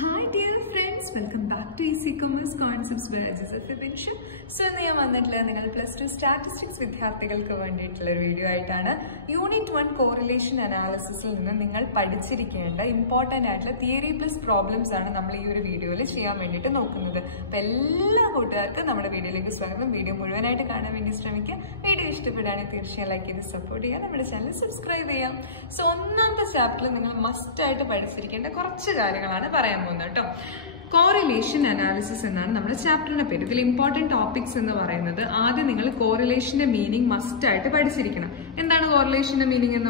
Hi dear friends, welcome back to Easy Commerce Concepts by Joseph Ebensham. So, I am plus 2 statistics with video. Unit 1 correlation analysis important theory plus problems in this video. Subscribe. So, chapter must correlation analysis is our chapter. The important topics in the correlation meaning must correlation meaning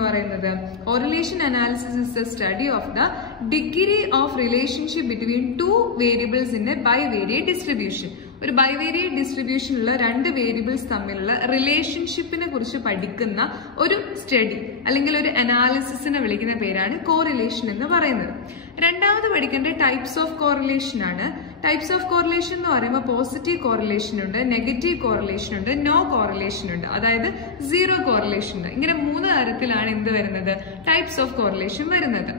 correlation analysis is the study of the degree of relationship between two variables in a bivariate distribution. ഒരു bivariate ഡിസ്ട്രിബ്യൂഷനുള്ള രണ്ട് variables തമ്മിലുള്ള റിലേഷൻഷിപ്പിനെ കുറിച്ച് പഠിക്കുന്ന ഒരു study അല്ലെങ്കിൽ ഒരു അനാലിസിസിനെ വിളിക്കുന്ന പേരാണ് കോറിലേഷൻ എന്ന് പറയുന്നത്. രണ്ടാമത് പഠിക്കേണ്ട ടൈപ്സ് ഓഫ് കോറിലേഷൻ ആണ്. ടൈപ്സ് ഓഫ് കോറിലേഷൻ എന്ന് പറയുമ്പോൾ പോസിറ്റീവ് കോറിലേഷൻ ഉണ്ട്, നെഗറ്റീവ് കോറിലേഷൻ ഉണ്ട്, നോ കോറിലേഷൻ ഉണ്ട്, അതായത് സീറോ കോറിലേഷൻ ഉണ്ട്. ഇങ്ങനെ മൂന്ന് തരത്തിലാണ് എന്ത് വരുന്നത്, ടൈപ്സ് ഓഫ് കോറിലേഷൻ വരുന്നത്.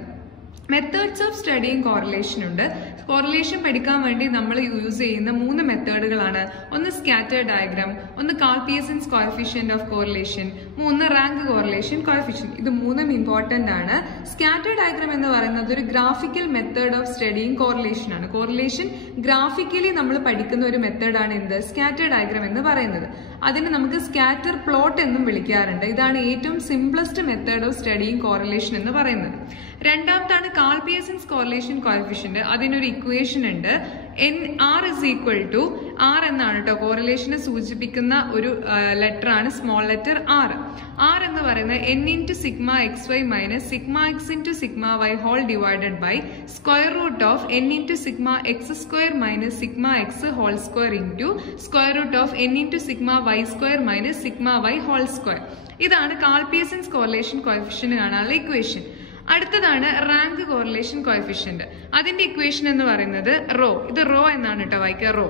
Methods of studying correlation ഉണ്ട്. Correlation പഠിക്കാൻ വേണ്ടി നമ്മൾ യൂസ് ചെയ്യുന്ന മൂന്ന് മെത്തേഡുകളാണ്. ഒന്ന് സ്കാറ്റർ ഡയഗ്രാം, ഒന്ന് കാൾ-പിയേഴ്സൺസ് കോഎഫിഷ്യന്റ് ഓഫ് കോറിലേഷൻ, മൂന്ന് റാങ്ക് കോറിലേഷൻ കോഎഫിഷ്യന്റ്. ഇത് മൂന്നും ഇമ്പോർട്ടന്റ് ആണ്. സ്കാറ്റർ ഡയഗ്രാം എന്ന് പറയുന്നത് ഒരു graphical method of studying correlation ആണ്. കോറിലേഷൻ ഗ്രാഫിക്കലി നമ്മൾ പഠിക്കുന്ന ഒരു മെത്തേഡാണ് എന്ത്, സ്കാറ്റർ ഡയഗ്രാം എന്ന് പറയുന്നത്. അതിന് നമുക്ക് സ്കാറ്റർ പ്ലോട്ട് എന്നും വിളിക്കാറുണ്ട്. ഇതാണ് ഏറ്റവും simplest method of studying correlation എന്ന് പറയുന്നത്. രണ്ടാമത്താണ് കാൾ-പിയേഴ്സൺസ് കോറിലേഷൻ കോഎഫിഷ്യന്റ്. അതിനൊരു ഇക്വേഷൻ ഉണ്ട്. R is equal to R എന്നാണ് കേട്ടോ കോറിലേഷനെ സൂചിപ്പിക്കുന്ന ഒരു ലെറ്റർ ആണ്, സ്മോൾ ലെറ്റർ R. R എന്ന് പറയുന്നത് n into sigma xy minus sigma x into sigma y whole divided by square root of n into sigma x square minus sigma x whole square into square root of n into sigma y square minus sigma y whole square. ഇതാണ് Karl Pearson's correlation coefficient കാണാനുള്ള equation. അടുത്തതാണ് rank correlation coefficient. അതിന്റെ equation എന്ന് പറയുന്നത് rho. ഇത് rho എന്നാണ് കേട്ടോ വായിക്കുക.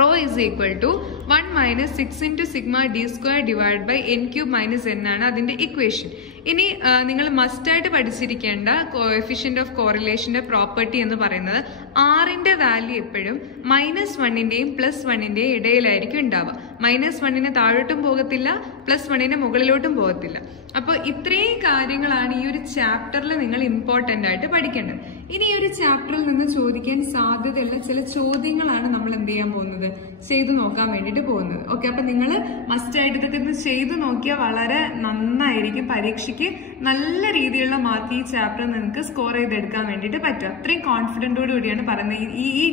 Rho is equal to 1 minus 6 into sigma d square divided by n cube minus n ആണ് അതിന്റെ ഇക്വേഷൻ. ഇനി നിങ്ങൾ മസ്റ്റ് ആയിട്ട് പഠിച്ചിരിക്കേണ്ട കോഎഫിഷ്യന്റ് ഓഫ് കോറിലേഷന്റെ പ്രോപ്പർട്ടി എന്ന് പറയുന്നത് ആറിന്റെ വാല്യൂ എപ്പോഴും -1ന്റെയും +1ന്റെയും ഇടയിലായിരിക്കും ഉണ്ടാവുക. -1ന് താഴോട്ടും പോകത്തില്ല, +1ന് മുകളിലോട്ടും പോകത്തില്ല. അപ്പോൾ ഇത്രയും കാര്യങ്ങളാണ് ഈ ഒരു ചാപ്റ്ററിൽ നിങ്ങൾ ഇമ്പോർട്ടന്റ് ആയിട്ട് പഠിക്കേണ്ടത്. ഇനി ഈ ഒരു ചാപ്റ്ററിൽ നിന്ന് ചോദിക്കാൻ സാധ്യതയുള്ള ചില ചോദ്യങ്ങളാണ് നമ്മൾ എന്ത് ചെയ്യാൻ പോകുന്നത്, ചെയ്തു നോക്കാൻ വേണ്ടിയിട്ട് പോകുന്നത്. ഓക്കെ, അപ്പൊ നിങ്ങൾ മസ്റ്റ് ആയിട്ട് ഇതൊക്കെ ചെയ്തു നോക്കിയാൽ വളരെ നന്നായിരിക്കും. പരീക്ഷയ്ക്ക് നല്ല രീതിയിലുള്ള മാർക്ക് ഈ ചാപ്റ്റർ നിങ്ങൾക്ക് സ്കോർ ചെയ്തെടുക്കാൻ വേണ്ടിയിട്ട് പറ്റും. അത്രയും കോൺഫിഡന്റോട് കൂടിയാണ് പറയുന്നത്.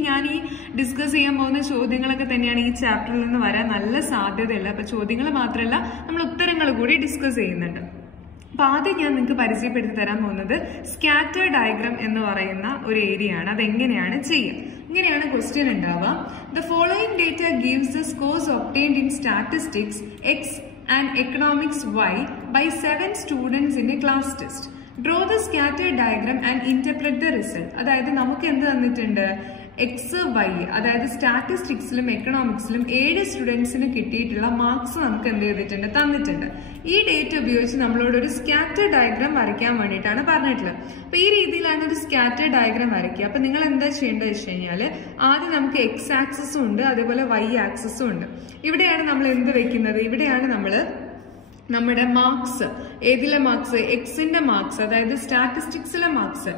ഞാൻ ഈ ഡിസ്കസ് ചെയ്യാൻ പോകുന്ന ചോദ്യങ്ങളൊക്കെ തന്നെയാണ് ഈ ചാപ്റ്ററിൽ നിന്ന് വരാൻ നല്ല സാധ്യതയുള്ളത്. അപ്പൊ ചോദ്യങ്ങൾ മാത്രമല്ല, നമ്മൾ ഉത്തരങ്ങൾ കൂടി ഡിസ്കസ് ചെയ്യുന്നുണ്ട്. അപ്പൊ ആദ്യം ഞാൻ നിങ്ങൾക്ക് പരിചയപ്പെടുത്തി തരാൻ പോകുന്നത് സ്കാറ്റർ ഡയഗ്രാം എന്ന് പറയുന്ന ഒരു ഏരിയ ആണ്. അതെങ്ങനെയാണ് ചെയ്യുക. ഇങ്ങനെയാണ് ക്വസ്റ്റ്യൻ ഉണ്ടാവുക. The following data gives the scores obtained in statistics X and economics Y by 7 students in a class test. Draw the scatter diagram and interpret the result. അതായത് നമുക്ക് എന്ത് തന്നിട്ടുണ്ട്, എക്സ് വൈ, അതായത് സ്റ്റാറ്റിസ്റ്റിക്സിലും എക്കണോമിക്സിലും 7 സ്റ്റുഡൻസിന് കിട്ടിയിട്ടുള്ള മാർക്സ് നമുക്ക് എന്ത് ചെയ്തിട്ടുണ്ട്, തന്നിട്ടുണ്ട്. ഈ ഡേറ്റ ഉപയോഗിച്ച് നമ്മളോട് ഒരു സ്കാറ്റർ ഡയഗ്രാം വരയ്ക്കാൻ വേണ്ടിയിട്ടാണ് പറഞ്ഞിട്ടുള്ളത്. അപ്പൊ ഈ രീതിയിലാണ് ഒരു സ്കാറ്റർ ഡയഗ്രാം വരയ്ക്കുക. അപ്പൊ നിങ്ങൾ എന്താ ചെയ്യേണ്ടത് വെച്ച് കഴിഞ്ഞാൽ ആദ്യം നമുക്ക് എക്സ് ആക്സിസും ഉണ്ട്, അതേപോലെ വൈ ആക്സിസും ഉണ്ട്. ഇവിടെയാണ് നമ്മൾ എന്ത് വെക്കുന്നത്, ഇവിടെയാണ് നമ്മൾ നമ്മുടെ മാർക്സ്. ഏതിലെ മാർക്സ്, എക്സിന്റെ മാർക്സ്, അതായത് സ്റ്റാറ്റിസ്റ്റിക്സിലെ മാർക്സ്.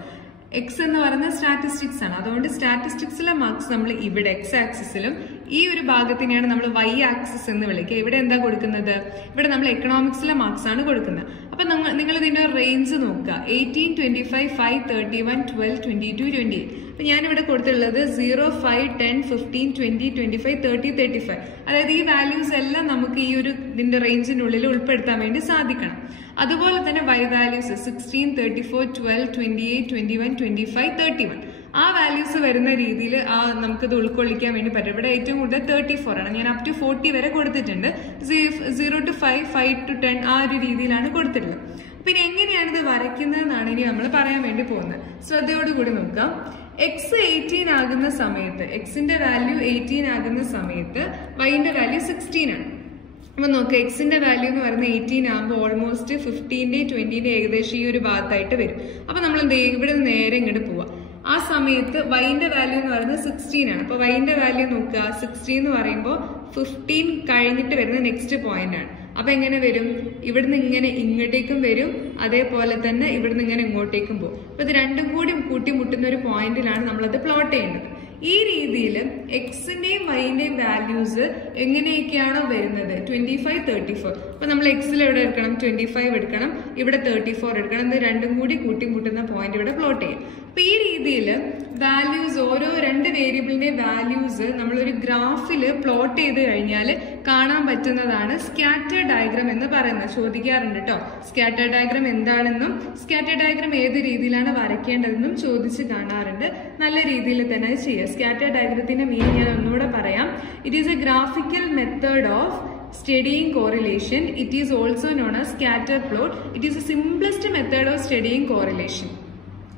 എക്സ് എന്ന് പറയുന്നത് സ്റ്റാറ്റിസ്റ്റിക്സ് ആണ്. അതുകൊണ്ട് സ്റ്റാറ്റിസ്റ്റിക്സിലെ മാർക്സ് നമ്മൾ ഇവിടെ എക്സ് ആക്സിസിലും ഈ ഒരു ഭാഗത്തിനെയാണ് നമ്മൾ വൈ ആക്സിസ് എന്ന് വിളിക്കുക. ഇവിടെ എന്താ കൊടുക്കുന്നത്, ഇവിടെ നമ്മൾ എക്കണോമിക്സിലെ മാർക്സ് ആണ് കൊടുക്കുന്നത്. അപ്പൊ നിങ്ങൾ ഇതിന്റെ റേഞ്ച് നോക്കുക. 18, 25, 5, 31, 12, 22, 28. അപ്പൊ ഞാനിവിടെ കൊടുത്തിട്ടുള്ളത് 0, 5, 10, 15, 20, 25, 30, 35. അതായത് ഈ വാല്യൂസ് എല്ലാം നമുക്ക് ഈ ഒരു ഇതിന്റെ റേഞ്ചിനുള്ളിൽ ഉൾപ്പെടുത്താൻ വേണ്ടി സാധിക്കണം. അതുപോലെ തന്നെ വൈ വാല്യൂസ് 16, 34, 12, 28, 21, 25, 31. ആ വാല്യൂസ് വരുന്ന രീതിയിൽ നമുക്കിത് ഉൾക്കൊള്ളിക്കാൻ വേണ്ടി പറ്റും. ഇവിടെ ഏറ്റവും കൂടുതൽ 34 ആണ്. ഞാൻ അപ് ടു 40 വരെ കൊടുത്തിട്ടുണ്ട്. 0 to 5, 5 to 10 ആ ഒരു രീതിയിലാണ് കൊടുത്തിട്ടുള്ളത്. പിന്നെ എങ്ങനെയാണ് ഇത് വരയ്ക്കുന്നതെന്നാണ് ഇനി നമ്മൾ പറയാൻ വേണ്ടി പോകുന്നത്. ശ്രദ്ധയോടുകൂടി നോക്കാം. എക്സ് 18 ആകുന്ന സമയത്ത്, എക്സിന്റെ വാല്യൂ 18 ആകുന്ന സമയത്ത് വൈന്റെ വാല്യൂ 16 ആണ്. അപ്പൊ നോക്കുക, എക്സിന്റെ വാല്യൂ എന്ന് പറയുന്നത് 18 ആകുമ്പോൾ ഓൾമോസ്റ്റ് 15ന്റെയും 20ന്റെയും ഏകദേശം ഈ ഒരു ഭാഗത്തായിട്ട് വരും. അപ്പൊ നമ്മൾ എന്ത് ചെയ്യും, ഇവിടെ നേരെ ഇങ്ങോട്ട് പോവാം. ആ സമയത്ത് വൈന്റെ വാല്യൂ എന്ന് പറയുന്നത് 16 ആണ്. അപ്പൊ വൈന്റെ വാല്യൂ നോക്കുക, 16 എന്ന് പറയുമ്പോൾ 15 കഴിഞ്ഞിട്ട് വരുന്ന നെക്സ്റ്റ് പോയിന്റ് ആണ്. അപ്പൊ എങ്ങനെ വരും? ഇവിടുന്ന് ഇങ്ങനെ ഇങ്ങോട്ടേക്കും വരും, അതേപോലെ തന്നെ ഇവിടുന്ന് ഇങ്ങനെ ഇങ്ങോട്ടേക്കും പോകും. അപ്പൊ ഇത് രണ്ടും കൂടി കൂട്ടിമുട്ടുന്ന ഒരു പോയിന്റിലാണ് നമ്മളത് പ്ലോട്ട് ചെയ്യേണ്ടത്. ഈ രീതിയിൽ എക്സിന്റെയും വൈന്റെയും വാല്യൂസ് എങ്ങനെയൊക്കെയാണോ വരുന്നത് 25, 34. അപ്പൊ നമ്മൾ എക്സിൽ എവിടെ എടുക്കണം? 25 എടുക്കണം, ഇവിടെ 34 എടുക്കണം. ഇത് രണ്ടും കൂടി കൂട്ടിമുട്ടുന്ന പോയിന്റ് ഇവിടെ പ്ലോട്ട് ചെയ്യും. അപ്പൊ ഈ രീതിയിൽ വാല്യൂസ്, ഓരോ രണ്ട് വേരിയബിളിന്റെ വാല്യൂസ് നമ്മളൊരു ഗ്രാഫിൽ പ്ലോട്ട് ചെയ്ത് കഴിഞ്ഞാൽ കാണാൻ പറ്റുന്നതാണ് സ്കാറ്റർ ഡയഗ്രാം എന്ന് പറയുന്നത്. ചോദിക്കാറുണ്ട് കേട്ടോ, സ്കാറ്റർ ഡയഗ്രാം എന്താണെന്നും സ്കാറ്റർ ഡയഗ്രാം ഏത് രീതിയിലാണ് വരയ്ക്കേണ്ടതെന്നും ചോദിച്ച് കാണാറുണ്ട്. നല്ല രീതിയിൽ തന്നെ അത് ചെയ്യുക. സ്കാറ്റർ ഡയഗ്രത്തിന്റെ മീനിങ് ഞാൻ ഒന്നുകൂടെ പറയാം. It is A graphical method of studying correlation. It is also known as scatter plot. It is the simplest method of studying correlation.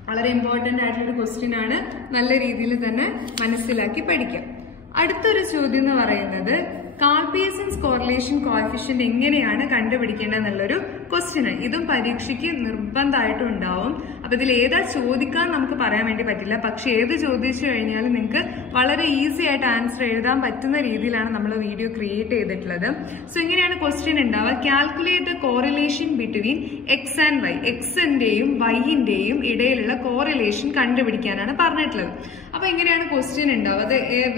വളരെ ഇമ്പോർട്ടന്റ് ആയിട്ടുള്ള ക്വസ്റ്റ്യൻ ആണ്. നല്ല രീതിയിൽ തന്നെ മനസ്സിലാക്കി പഠിക്കാം. അടുത്തൊരു ചോദ്യം എന്ന് പറയുന്നത് കാൾ-പിയേഴ്സൺസ് കോറിലേഷൻ കോഎഫിഷ്യന്റ് എങ്ങനെയാണ് കണ്ടുപിടിക്കേണ്ടത് എന്നുള്ളൊരു ക്വസ്റ്റ്യൻ ആണ്. ഇതും പരീക്ഷയ്ക്ക് നിർബന്ധമായിട്ടും ഉണ്ടാവും. അപ്പൊ ഇതിൽ ഏതാ ചോദിക്കാൻ നമുക്ക് പറയാൻ വേണ്ടി പറ്റില്ല, പക്ഷെ ഏത് ചോദിച്ചു കഴിഞ്ഞാലും നിങ്ങൾക്ക് വളരെ ഈസി ആയിട്ട് ആൻസർ എഴുതാൻ പറ്റുന്ന രീതിയിലാണ് നമ്മൾ വീഡിയോ ക്രിയേറ്റ് ചെയ്തിട്ടുള്ളത്. സോ എങ്ങനെയാണ് ക്വസ്റ്റ്യൻ ഉണ്ടാവുക? Calculate the correlation between X and Y. എക്സിന്റെയും വൈന്റെയും ഇടയിലുള്ള കോറിലേഷൻ കണ്ടുപിടിക്കാനാണ് പറഞ്ഞിട്ടുള്ളത്. അപ്പൊ എങ്ങനെയാണ് ക്വസ്റ്റ്യൻ ഉണ്ടാവുക?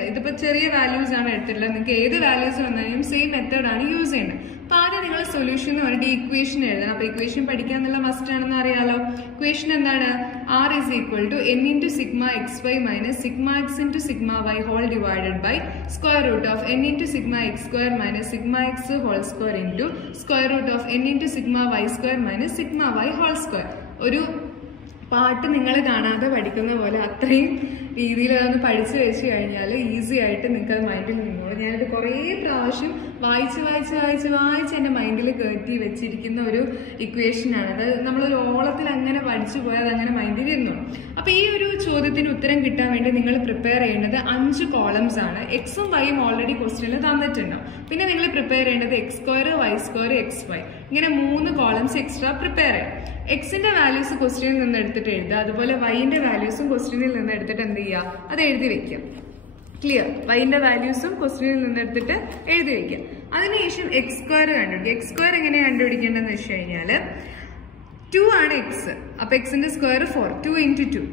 ഇതിപ്പോ ചെറിയ വാല്യൂസ് ആണ് എടുത്തിട്ടുള്ളത്. നിങ്ങൾക്ക് ഏത് വാല്യൂസ് വന്നാലും സെയിം മെത്തേഡ് ആണ് യൂസ് ചെയ്യുന്നത്. അപ്പൊ ആദ്യം നിങ്ങൾ സൊല്യൂഷൻ എന്ന് പറഞ്ഞിട്ട് ഇക്വേഷൻ എഴുതണം. അപ്പൊ ഇക്വേഷൻ പഠിക്കാന്നുള്ള മസ്റ്റ് ആണെന്ന് അറിയാലോ. ഇക്വേഷൻ എന്താണ്? R is equal to n into sigma xy minus sigma x into sigma y whole divided by square root of n into sigma x square minus sigma x whole square into square root of n into sigma y square minus sigma y whole square. ഒരു പാട്ട് നിങ്ങൾ കാണാതെ പഠിക്കുന്ന പോലെ അത്രയും രീതിയിൽ അതൊന്ന് പഠിച്ചു വെച്ച് കഴിഞ്ഞാൽ ഈസി ആയിട്ട് നിങ്ങൾക്ക് അത് മൈൻഡിൽ നിന്നോളൂ. ഞാനിത് കുറേ പ്രാവശ്യം വായിച്ച് എന്റെ മൈൻഡിൽ കയറ്റി വെച്ചിരിക്കുന്ന ഒരു ഇക്വേഷനാണ്. അത് നമ്മളൊരു ഓളത്തിൽ അങ്ങനെ പഠിച്ചു പോയാൽ അങ്ങനെ മൈൻഡിൽ ഇരുന്നോളൂ. അപ്പൊ ഈ ഒരു ചോദ്യത്തിന് ഉത്തരം കിട്ടാൻ വേണ്ടി നിങ്ങൾ പ്രിപ്പയർ ചെയ്യേണ്ടത് 5 കോളംസ് ആണ്. എക്സും വൈയും ഓൾറെഡി ക്വസ്റ്റ്യനിൽ തന്നിട്ടുണ്ടാവും. പിന്നെ നിങ്ങൾ പ്രിപ്പയർ ചെയ്യേണ്ടത് x square, y square, x y, ഇങ്ങനെ 3 കോളംസ് എക്സ്ട്രാ പ്രിപ്പയർ ചെയ്യാം. എക്സിന്റെ വാല്യൂസ് ക്വസ്റ്റ്യനിൽ നിന്ന് എടുത്തിട്ട് എഴുതുക, അതുപോലെ വൈന്റെ വാല്യൂസും ക്വസ്റ്റ്യനിൽ നിന്ന് എടുത്തിട്ട് എന്ത് ചെയ്യുക? അത് എഴുതി വെക്കാം. ക്ലിയർ? വൈന്റെ വാല്യൂസും ക്വസ്റ്റ്യനിൽ നിന്ന് എടുത്തിട്ട് എഴുതി വെക്കാം. അതിനുശേഷം എക്സ് സ്ക്വയർ കണ്ടുപിടിക്കുക. എക്സ് സ്ക്വയർ എങ്ങനെയാണ് കണ്ടുപിടിക്കേണ്ടതെന്ന് വെച്ച് കഴിഞ്ഞാൽ 2 ആണ് എക്സ്. അപ്പൊ എക്സിന്റെ സ്ക്വയർ 4, 2 into 2.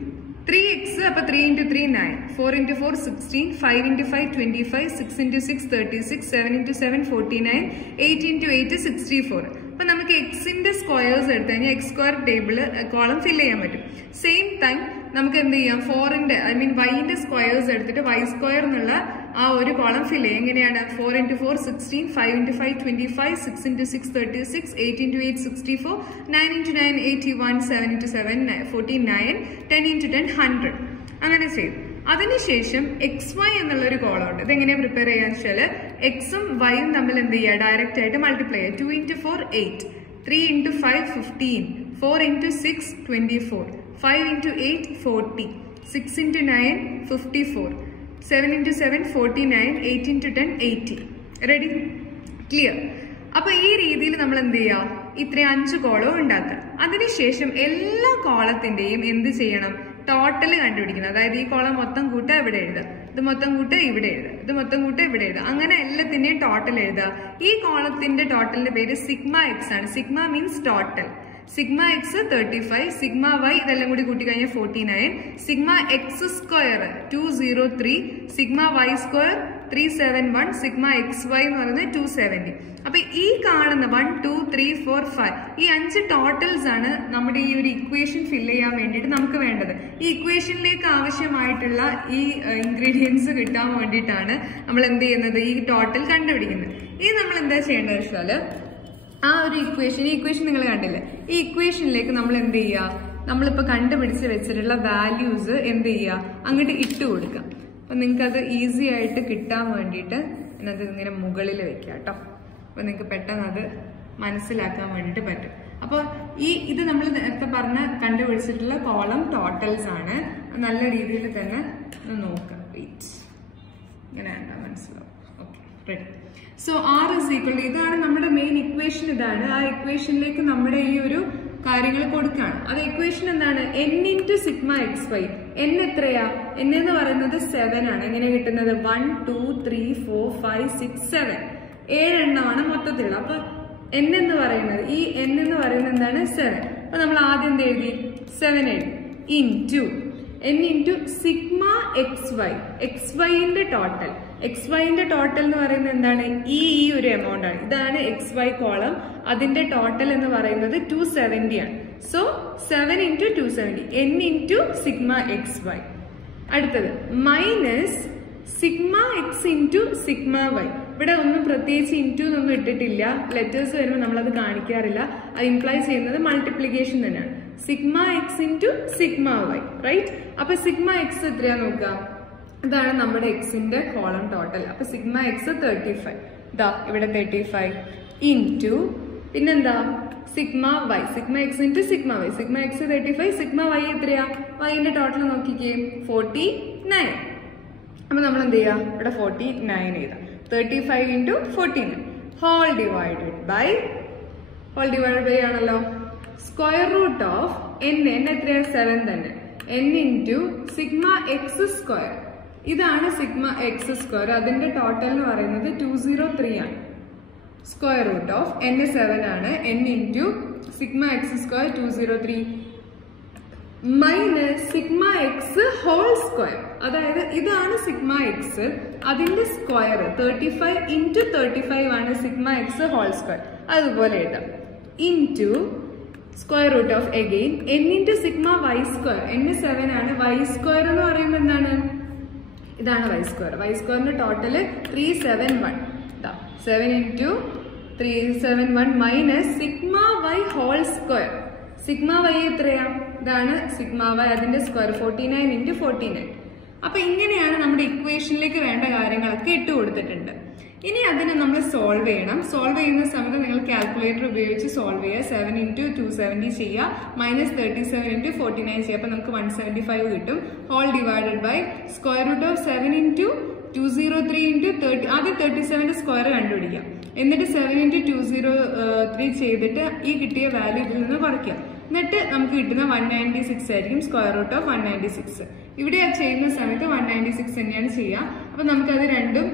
3x, അപ്പൊ 3 into 3 9, 4 into 4 16, 5 into 5 25, 6 into 6 36, 7 into 7 49, 8 into 8 64. അപ്പൊ നമുക്ക് എക്സിന്റെ സ്ക്വയേഴ്സ് എടുത്തു കഴിഞ്ഞാൽ X square table column fill ചെയ്യാൻ പറ്റും. സെയിം ടൈം നമുക്ക് എന്ത് ചെയ്യാം? വൈന്റെ സ്ക്വയേഴ്സ് എടുത്തിട്ട് വൈ സ്ക്വയർ എന്നുള്ള ആ ഒരു കോളം ഫില്ല് ചെയ്യും. എങ്ങനെയാണ്? 4 into 4 16, 5 into 5 25, 6 into 6 36, 8 into 8 64, 9 into 9 81, 7 into 7 49, 10 into 10 100. അങ്ങനെ ചെയ്യും. അതിനുശേഷം എക്സ് വൈ എന്നുള്ള ഒരു കോളം ഉണ്ട്. ഇതെങ്ങനെയാ പ്രിപ്പയർ ചെയ്യാന്ന് വെച്ചാല് എക്സും വൈയും തമ്മിൽ എന്ത് ചെയ്യുക? ഡയറക്റ്റ് ആയിട്ട് മൾട്ടിപ്ലൈ ചെയ്യുക. 2 into 4 8, 3 into 5 15, 4 into 6 24, 5 into 8 40, 6 into 9 54, 7 into 7 49, 8 into 10 80. Ready? Clear? അപ്പൊ ഈ രീതിയിൽ നമ്മൾ എന്ത് ചെയ്യാം? ഇത്രയും 5 കോളവും ഉണ്ടാക്കുക. അതിനുശേഷം എല്ലാ കോളത്തിന്റെയും എന്ത് ചെയ്യണം? ടോട്ടൽ കണ്ടുപിടിക്കണം. അതായത് ഈ കോളം മൊത്തം കൂട്ട ഇവിടെ എഴുതുക, ഇത് മൊത്തം കൂട്ട ഇവിടെ എഴുതുക, ഇത് മൊത്തം കൂട്ട ഇവിടെ എഴുതുക, അങ്ങനെ എല്ലാത്തിന്റെയും ടോട്ടൽ എഴുതുക. ഈ കോളത്തിന്റെ ടോട്ടലിന്റെ പേര് സിഗ്മ എക്സ് ആണ്. Sigma means total. Sigma x 35, sigma y ഇതെല്ലാം കൂടി കൂട്ടി കഴിഞ്ഞാൽ 49, sigma x square 203, sigma y square 371, sigma x y എന്ന് പറയുന്നത് 270. അപ്പൊ ഈ കാണുന്ന 1 2 3 4 5 ഈ 5 ടോട്ടൽസ് ആണ് നമ്മുടെ ഈ ഒരു ഇക്വേഷൻ ഫില്ല് ചെയ്യാൻ വേണ്ടിയിട്ട് നമുക്ക് വേണ്ടത്. ഈ ഇക്വേഷനിലേക്ക് ആവശ്യമായിട്ടുള്ള ഈ ഇൻഗ്രീഡിയൻസ് കിട്ടാൻ വേണ്ടിയിട്ടാണ് നമ്മൾ എന്ത് ചെയ്യുന്നത്? ഈ ടോട്ടൽ കണ്ടുപിടിക്കുന്നത്. ഇനി നമ്മൾ എന്താ ചെയ്യേണ്ടത് വെച്ചാല് ആ ഒരു ഈ ഇക്വേഷൻ നിങ്ങൾ കണ്ടില്ലേ? ഈ ഇക്വേഷനിലേക്ക് നമ്മൾ എന്ത് ചെയ്യുക? നമ്മളിപ്പോ കണ്ടുപിടിച്ച് വെച്ചിട്ടുള്ള വാല്യൂസ് എന്ത് ചെയ്യുക? അങ്ങോട്ട് ഇട്ട് കൊടുക്കാം. അപ്പൊ നിങ്ങൾക്ക് അത് ഈസി ആയിട്ട് കിട്ടാൻ വേണ്ടിയിട്ട് അത് ഇങ്ങനെ മുകളിൽ വെക്കാം കേട്ടോ. അപ്പൊ നിങ്ങൾക്ക് പെട്ടെന്ന് അത് മനസ്സിലാക്കാൻ വേണ്ടിയിട്ട് പറ്റും. അപ്പോൾ ഇത് നമ്മൾ നേരത്തെ പറഞ്ഞ കണ്ടുപിടിച്ചിട്ടുള്ള കോളം ടോട്ടൽസ് ആണ്. നല്ല രീതിയിൽ തന്നെ നോക്കാം. ഇങ്ങനെ മനസ്സിലാവും. Okay, ready. So R is equal to, ഇതാണ് നമ്മുടെ മെയിൻ ഇക്വേഷൻ. ഇതാണ് ആ ഇക്വേഷനിലേക്ക് നമ്മുടെ ഈ ഒരു കാര്യങ്ങൾ കൊടുക്കുകയാണ്. അത് ഇക്വേഷൻ എന്താണ്? n into sigma xy. n എത്രയാ? n എന്ന് പറയുന്നത് 7 ആണ്. എങ്ങനെ കിട്ടുന്നത്? 1 2 3 4 5 6 7 7 എണ്ണമാണ് മൊത്തത്തിലുള്ള. അപ്പൊ n എന്ന് പറയുന്നത് ഈ n എന്ന് പറയുന്നത് എന്താണ്? 7. അപ്പൊ നമ്മൾ ആദ്യം എന്ത് എഴുതി? 7 എഴുതി. Into n into sigma xy, xyന്റെ ടോട്ടൽ. xyന്റെ ടോട്ടൽ എന്ന് പറയുന്നത് എന്താണ്? ഈ ഒരു എമൗണ്ട് ആണ്. ഇതാണ് xy കോളം. അതിന്റെ ടോട്ടൽ എന്ന് പറയുന്നത് 270 ആണ്. So 7 into 270 n into sigma xy. അടുത്തത് minus sigma x into sigma y. ഇവിടെ ഒന്നും പ്രത്യേകിച്ച് ഇൻറ്റു എന്നൊന്നും ഇട്ടിട്ടില്ല. ലെറ്റേഴ്സ് വരുമ്പോൾ നമ്മളത് കാണിക്കാറില്ല. അത് ഇംപ്ലൈ ചെയ്യുന്നത് മൾട്ടിപ്ലിക്കേഷൻ തന്നെയാണ്. Sigma x into sigma y, right? അപ്പൊ സിഗ്മ എക്സ് എത്രയാ നോക്കുക? ഇതാണ് നമ്മുടെ എക്സിന്റെ കോളം ടോട്ടൽ. അപ്പൊ സിഗ്മ എക്സ് 35. ഇതാ ഇവിടെ 35 ഇൻറ്റു പിന്നെന്താ? Sigma y, sigma x into sigma y. Sigma x 35, sigma y എത്രയാ? വൈന്റെ ടോട്ടൽ നോക്കിക്കേ, 49. അപ്പൊ നമ്മൾ എന്ത് ചെയ്യാ? ഇവിടെ 49 എഴുതാം. 35 ഇൻറ്റു 49 ഹോൾ ഡിവൈഡഡ് ബൈ ആണല്ലോ square root of n. n എത്രയാ? 7 തന്നെ. n into sigma x square. ഇതാണ് സിഗ്മ എക്സ് സ്ക്വയർ. അതിന്റെ ടോട്ടൽ എന്ന് പറയുന്നത് 203 ആണ്. സ്ക്വയർ റൂട്ട് ഓഫ് n 7 ആണ്. n into sigma x square 203 minus sigma x whole square. അതായത് ഇതാണ് സിഗ്മ എക്സ്, അതിന്റെ സ്ക്വയർ 35 ഇൻറ്റു 35 ആണ് സിഗ്മ എക്സ് ഹോൾ സ്ക്വയർ. അതുപോലെ എഴുതാം. Into square root of again n into sigma y square. n 7 ആണ്. Y square എന്ന് പറയുമ്പോൾ എന്താണ്? ഇതാണ് വൈ സ്ക്വയർ. വൈ സ്ക്വയറിന്റെ total 371. 7 into 371 minus sigma y whole square. Sigma y എത്രയാ? ഇതാണ് സിഗ്മ വൈ, അതിന്റെ സ്ക്വയർ 49 ഇൻറ്റു 49. അപ്പൊ ഇങ്ങനെയാണ് നമ്മുടെ ഇക്വേഷനിലേക്ക് വേണ്ട കാര്യങ്ങളൊക്കെ ഇട്ട് കൊടുത്തിട്ടുണ്ട്. ഇനി അതിനെ നമ്മൾ സോൾവ് ചെയ്യണം. സോൾവ് ചെയ്യുന്ന സമയത്ത് നിങ്ങൾ കാൽക്കുലേറ്റർ ഉപയോഗിച്ച് സോൾവ് ചെയ്യുക. 7 ഇൻറ്റു 270 ചെയ്യുക, മൈനസ് 37 ഇൻറ്റു 49 ചെയ്യുക. അപ്പൊ നമുക്ക് 175 കിട്ടും. Whole divided by square root of 7 into 203 into 30. ആദ്യം 37ന്റെ സ്ക്വയർ കണ്ടുപിടിക്കാം. എന്നിട്ട് 7 ഇൻറ്റു 203 ചെയ്തിട്ട് ഈ കിട്ടിയ വാല്യൂ ഇതിൽ നിന്ന് കുറയ്ക്കാം. എന്നിട്ട് നമുക്ക് കിട്ടുന്ന 196 ആയിരിക്കും. Square root of 196. ഇവിടെ ചെയ്യുന്ന സമയത്ത് 196 തന്നെയാണ് ചെയ്യുക. അപ്പൊ നമുക്കത് രണ്ടും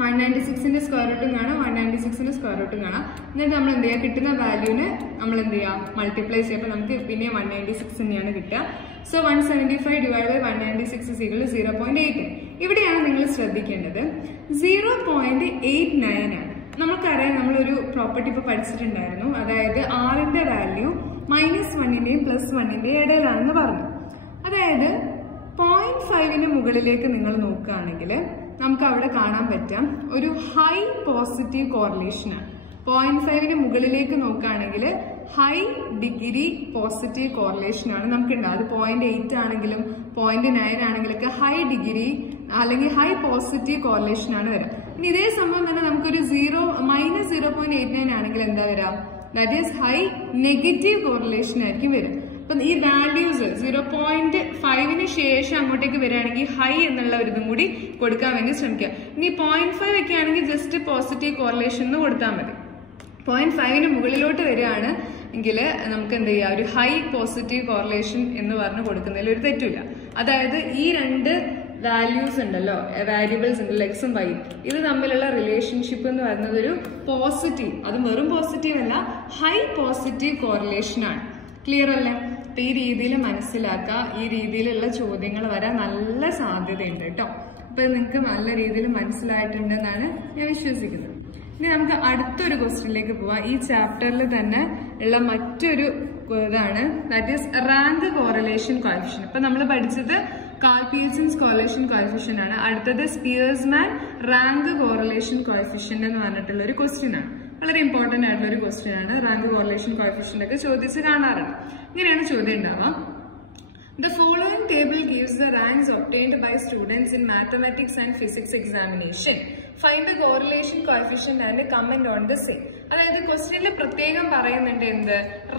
196ന്റെ സ്ക്വയർ റൂട്ടും കാണാം, 196ന്റെ സ്ക്വയർ റൂട്ടും കാണാം. എന്നിട്ട് നമ്മൾ എന്ത് ചെയ്യുക? കിട്ടുന്ന വാല്യൂന് നമ്മൾ എന്ത് ചെയ്യാം? മൾട്ടിപ്ലൈ ചെയ്യുമ്പോൾ നമുക്ക് പിന്നെ 196 തന്നെയാണ് കിട്ടുക. So 175 divide by 196 is equal to 0.8. ഇവിടെയാണ് നിങ്ങൾ ശ്രദ്ധിക്കേണ്ടത്. 0.89 ആണ്. നമുക്കറിയാം, നമ്മളൊരു പ്രോപ്പർട്ടി ഇപ്പൊ പഠിച്ചിട്ടുണ്ടായിരുന്നു. അതായത് ആറിന്റെ വാല്യൂ -1ന്റെയും +1ന്റെയും ഇടയിലാണെന്ന് പറഞ്ഞു. അതായത് 0.5ന് മുകളിലേക്ക് നിങ്ങൾ നോക്കുകയാണെങ്കിൽ നമുക്ക് അവിടെ കാണാൻ പറ്റാം ഒരു ഹൈ പോസിറ്റീവ് കോറിലേഷൻ ആണ്. 0.5ന് മുകളിലേക്ക് നോക്കുകയാണെങ്കിൽ ഹൈ ഡിഗ്രി പോസിറ്റീവ് കോറിലേഷൻ ആണ് നമുക്കുണ്ടാകും. അത് 0.8 ആണെങ്കിലും 0.9 ആണെങ്കിലൊക്കെ ഹൈ ഡിഗ്രി അല്ലെങ്കിൽ ഹൈ പോസിറ്റീവ് കോറിലേഷൻ ആണ് വരാം. ഇനി ഇതേ സംഭവം തന്നെ നമുക്കൊരു -0.89 ആണെങ്കിൽ എന്താ വരാം? That is high negative correlation ആയിരിക്കും വരും. അപ്പം ഈ വാല്യൂസ് 0.5ന് ശേഷം അങ്ങോട്ടേക്ക് വരികയാണെങ്കിൽ ഹൈ എന്നുള്ള ഒരു ഇതും കൂടി കൊടുക്കാൻ വേണ്ടി ശ്രമിക്കുക. ഇനി 0.5 ഒക്കെ ആണെങ്കിൽ ജസ്റ്റ് പോസിറ്റീവ് കോറിലേഷൻ എന്ന് കൊടുത്താൽ മതി. 0.5ന് മുകളിലോട്ട് വരികയാണ് എങ്കിൽ നമുക്ക് എന്ത് ചെയ്യാം? ഒരു ഹൈ പോസിറ്റീവ് കോറിലേഷൻ എന്ന് പറഞ്ഞ് കൊടുക്കുന്നതിൽ ഒരു തെറ്റില്ല. അതായത് ഈ രണ്ട് വാല്യൂസ് ഉണ്ടല്ലോ, വാരിയബിൾസ് ഉണ്ടല്ലോ, എക്സും വൈ, ഇത് തമ്മിലുള്ള റിലേഷൻഷിപ്പ് എന്ന് പറയുന്നത് ഒരു പോസിറ്റീവ്, അത് വെറും പോസിറ്റീവ് അല്ല, ഹൈ പോസിറ്റീവ് കോറിലേഷൻ ആണ്. ക്ലിയർ അല്ലേ? അപ്പൊ ഈ രീതിയിൽ മനസ്സിലാക്കുക. ഈ രീതിയിലുള്ള ചോദ്യങ്ങൾ വരാൻ നല്ല സാധ്യതയുണ്ട് കേട്ടോ. അപ്പൊ നിങ്ങൾക്ക് നല്ല രീതിയിൽ മനസ്സിലായിട്ടുണ്ടെന്നാണ് ഞാൻ വിശ്വസിക്കുന്നത്. ഇനി നമുക്ക് അടുത്തൊരു ക്വസ്റ്റ്യനിലേക്ക് പോവാം. ഈ ചാപ്റ്ററിൽ തന്നെ ഉള്ള മറ്റൊരു ഇതാണ്, that is rank correlation coefficient. ഇപ്പൊ നമ്മൾ പഠിച്ചത് കാർപിയസൻസ് കോറിലേഷൻ കോഎഫിഷ്യന്റ് ആണ്. അടുത്തത് സ്പിയേഴ്സ്മാൻ റാങ്ക് കോറിലേഷൻ കോഎഫിഷ്യന്റ് എന്ന് പറഞ്ഞിട്ടുള്ള ഒരു ക്വസ്റ്റ്യൻ ആണ്. വളരെ ഇമ്പോർട്ടന്റ് ആയിട്ടുള്ള ഒരു ക്വസ്റ്റ്യൻ ആണ്. റാങ്ക് കോറിലേഷൻ കോഎഫിഷ്യന്റ് ഒക്കെ ചോദിച്ച് കാണാറുണ്ട്. ഇങ്ങനെയാണ് ചോദ്യം ഉണ്ടാവുക. The following table gives the ranks obtained by students in mathematics and physics examination. Find the correlation coefficient and comment on the same. അതായത് ക്വസ്റ്റ്യനിൽ പ്രത്യേകം പറയുന്നുണ്ട് എന്ത്?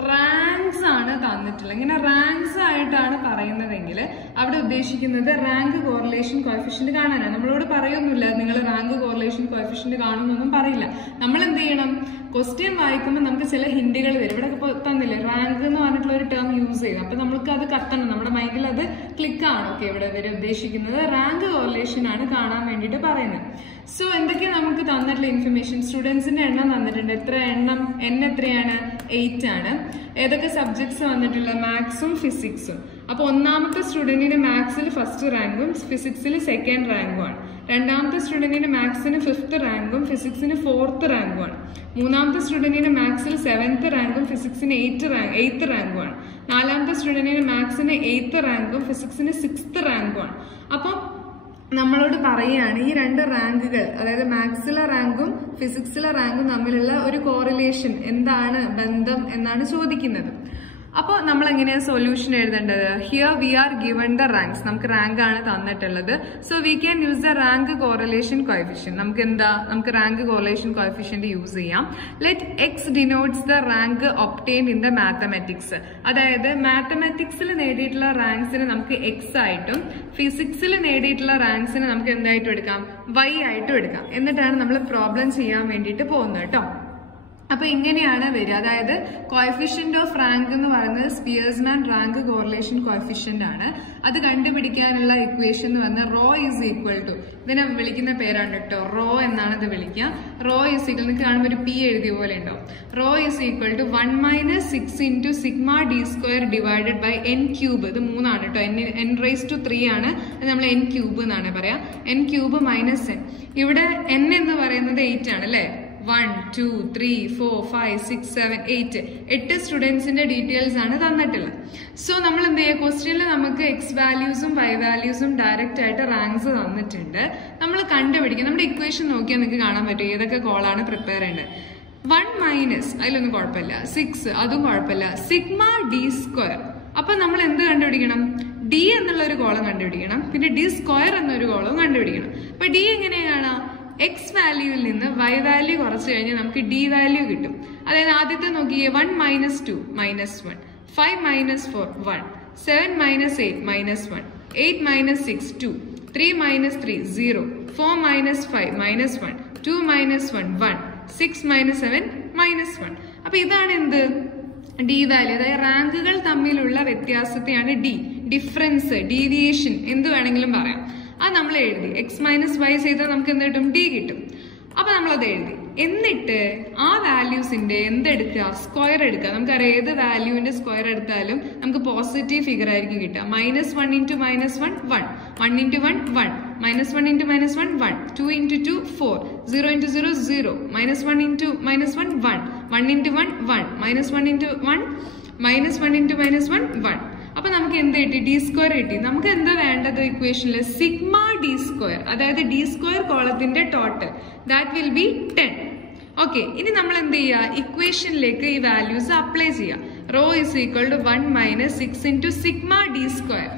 റാങ്ക്സ് ആണ് തന്നിട്ടുള്ളത്. ഇങ്ങനെ റാങ്ക്സ് ആയിട്ടാണ് പറയുന്നതെങ്കിൽ അവിടെ ഉദ്ദേശിക്കുന്നത് റാങ്ക് കോറിലേഷൻ കോഎഫിഷ്യന്റ് കാണാനാണ്. നമ്മളോട് പറയൊന്നുമില്ല നിങ്ങൾ റാങ്ക് കോറിലേഷൻ കോഎഫിഷ്യന്റ് കാണുന്നൊന്നും പറയില്ല. നമ്മൾ എന്ത് ചെയ്യണം? ക്വസ്റ്റ്യൻ വായിക്കുമ്പോൾ നമുക്ക് ചില ഹിന്റുകൾ വരും. ഇവിടെ തന്നില്ലേ റാങ്ക് എന്ന് പറഞ്ഞിട്ടുള്ള ഒരു ടേം യൂസ് ചെയ്യും. അപ്പൊ നമുക്ക് അത് കത്തണം, നമ്മുടെ മൈൻഡിൽ അത് ക്ലിക്കാണ്. ഓക്കെ, ഇവിടെ ഇവര് ഉദ്ദേശിക്കുന്നത് റാങ്ക് കോറിലേഷൻ ആണ് കാണാൻ വേണ്ടിയിട്ട് പറയുന്നത്. സോ എന്തൊക്കെയാണ് നമുക്ക് തന്നിട്ടുള്ള ഇൻഫർമേഷൻ? സ്റ്റുഡൻസിന്റെ എണ്ണം തന്നിട്ടുണ്ട്. എത്ര എണ്ണം? എത്രയാണ്? 8 ആണ്. ഏതൊക്കെ സബ്ജക്ട്സ് വന്നിട്ടുള്ള? മാത്സും ഫിസിക്സും. അപ്പൊ ഒന്നാമത്തെ സ്റ്റുഡന്റിന് മാത്സിൽ ഫസ്റ്റ് റാങ്കും ഫിസിക്സിൽ സെക്കൻഡ് റാങ്കുമാണ്. രണ്ടാമത്തെ സ്റ്റുഡന്റിന് മാത്സിന് 5th റാങ്കും ഫിസിക്സിന് 4th റാങ്കുമാണ്. മൂന്നാമത്തെ സ്റ്റുഡന്റിന് മാത്സിൽ 7th റാങ്കും ഫിസിക്സിന് 8th റാങ്കുമാണ്. നാലാമത്തെ സ്റ്റുഡന്റിന് മാത്സിന് 8th റാങ്കും ഫിസിക്സിന് 6th റാങ്കുമാണ്. അപ്പം നമ്മളോട് പറയുകയാണ് ഈ 2 റാങ്കുകൾ, അതായത് മാത്സിലെ റാങ്കും ഫിസിക്സിലെ റാങ്കും തമ്മിലുള്ള ഒരു കോറിലേഷൻ എന്താണ്, ബന്ധം എന്നാണ് ചോദിക്കുന്നത്. അപ്പോൾ നമ്മൾ എങ്ങനെയാണ് സൊല്യൂഷൻ എഴുതേണ്ടത്? Here we are given the ranks. നമുക്ക് റാങ്ക് ആണ് തന്നിട്ടുള്ളത്. So we can use the rank correlation coefficient. നമുക്ക് റാങ്ക് കോറിലേഷൻ കോഎഫിഷ്യന്റ് യൂസ് ചെയ്യാം. Let X denotes the rank obtained in the mathematics. അതായത് മാത്തമാറ്റിക്സിൽ നേടിയിട്ടുള്ള റാങ്ക്സിന് നമുക്ക് എക്സ് ആയിട്ടും ഫിസിക്സിൽ നേടിയിട്ടുള്ള റാങ്ക്സിന് നമുക്ക് എന്തായിട്ടും എടുക്കാം? വൈ ആയിട്ടും എടുക്കാം. എന്നിട്ടാണ് നമ്മൾ പ്രോബ്ലം ചെയ്യാൻ വേണ്ടിയിട്ട് പോകുന്നത് കേട്ടോ. അപ്പൊ ഇങ്ങനെയാണ് വരിക. അതായത് കോഎഫിഷ്യന്റ് ഓഫ് റാങ്ക് എന്ന് പറയുന്നത് സ്പിയേഴ്സ്മാൻ റാങ്ക് കോറിലേഷൻ കോഎഫിഷ്യന്റ് ആണ്. അത് കണ്ടുപിടിക്കാനുള്ള ഇക്വേഷൻ എന്ന് പറഞ്ഞാൽ റോ ഈസ് ഈക്വൽ ടു, ഇതിനെ വിളിക്കുന്ന പേരാണ് കേട്ടോ, റോ എന്നാണ് ഇത് വിളിക്കുക. റോ ഈസ് ഈക്വൽ, നിങ്ങൾക്ക് കാണുമ്പോൾ ഒരു പി എഴുതിയ പോലെ ഉണ്ടാവും. Rho is equal to 1 - 6 into sigma D square divided by n cube. ഇത് 3 ആണ് കേട്ടോ. n⁻³ ആണ്. അത് നമ്മൾ n ക്യൂബ് എന്നാണ് പറയാ. n cube minus n. ഇവിടെ n എന്ന് പറയുന്നത് 8 ആണ് അല്ലെ. 1 2 3 4 5 6 7 8 8 സ്റ്റുഡൻസിന്റെ ഡീറ്റെയിൽസ് ആണ് തന്നിട്ടുള്ളത്. സോ നമ്മൾ എന്ത് ചെയ്യുക? ക്വസ്റ്റ്യനിൽ നമുക്ക് എക്സ് വാല്യൂസും വൈ വാല്യൂസും ഡയറക്റ്റ് ആയിട്ട് റാങ്ക്സ് തന്നിട്ടുണ്ട്. നമ്മൾ കണ്ടുപിടിക്കുക. നമ്മുടെ ഇക്വേഷൻ നോക്കിയാൽ നിങ്ങൾക്ക് കാണാൻ പറ്റും ഏതൊക്കെ കോളാണ് പ്രിപ്പയർ ചെയ്യേണ്ടത്. 1 - അതിലൊന്നും കുഴപ്പമില്ല, 6 അതും കുഴപ്പമില്ല, സിഗ്മ ഡി സ്ക്വയർ. അപ്പൊ നമ്മൾ എന്ത് കണ്ടുപിടിക്കണം? ഡി എന്നുള്ള ഒരു കോളം കണ്ടുപിടിക്കണം. പിന്നെ ഡി സ്ക്വയർ എന്നൊരു കോളവും കണ്ടുപിടിക്കണം. അപ്പൊ ഡി എങ്ങനെയാണ്? എക്സ് വാല്യൂവിൽ നിന്ന് വൈ വാല്യൂ കുറച്ച് കഴിഞ്ഞാൽ നമുക്ക് ഡി വാല്യൂ കിട്ടും. അതായത് ആദ്യത്തെ നോക്കിയേ, 1 - 2 -1, 5 - 4 1, 7 - 8 -1, 8 - 6 2, 3 - 3 0, 4 - 5 -1, 2 - 1 1, 6 - 7 -1. അപ്പൊ ഇതാണ് എന്ത്? D value. അതായത് റാങ്കുകൾ തമ്മിലുള്ള വ്യത്യാസത്തെയാണ് ഡി, ഡിഫറൻസ്, ഡീവിയേഷൻ എന്ത് വേണമെങ്കിലും പറയാം. അത് നമ്മൾ എഴുതി. എക്സ് മൈനസ് വൈ ചെയ്താൽ നമുക്ക് എന്ത് കിട്ടും? ഡി കിട്ടും. അപ്പൊ നമ്മളത് എഴുതി. എന്നിട്ട് ആ വാല്യൂസിന്റെ എന്തെടുക്കുക? സ്ക്വയർ എടുക്കുക. നമുക്കറിയാം ഏത് വാല്യൂവിന്റെ സ്ക്വയർ എടുത്താലും നമുക്ക് പോസിറ്റീവ് ഫിഗർ ആയിരിക്കും കിട്ടുക. -1 × -1 1, 1 × 1 1, -1 × -1 1, 2 × 2 4, 0 × 0 0, -1 × -1 1, 1 × 1 1, -1 × 1 -1 × -1 1. അപ്പൊ നമുക്ക് എന്ത് കിട്ടി? ഡി സ്ക്വയർ കിട്ടി. നമുക്ക് എന്താ വേണ്ടത് ഇക്വേഷനിൽ? സിഗ്മ ഡി സ്ക്വയർ, അതായത് ഡി സ്ക്വയർ കോളത്തിന്റെ total, that will be 10. Okay, ഇനി നമ്മൾ എന്ത് ചെയ്യുക? ഇക്വേഷനിലേക്ക് ഈ വാല്യൂസ് അപ്ലൈ ചെയ്യുക. Rho is equal to 1 - 6 into sigma D square.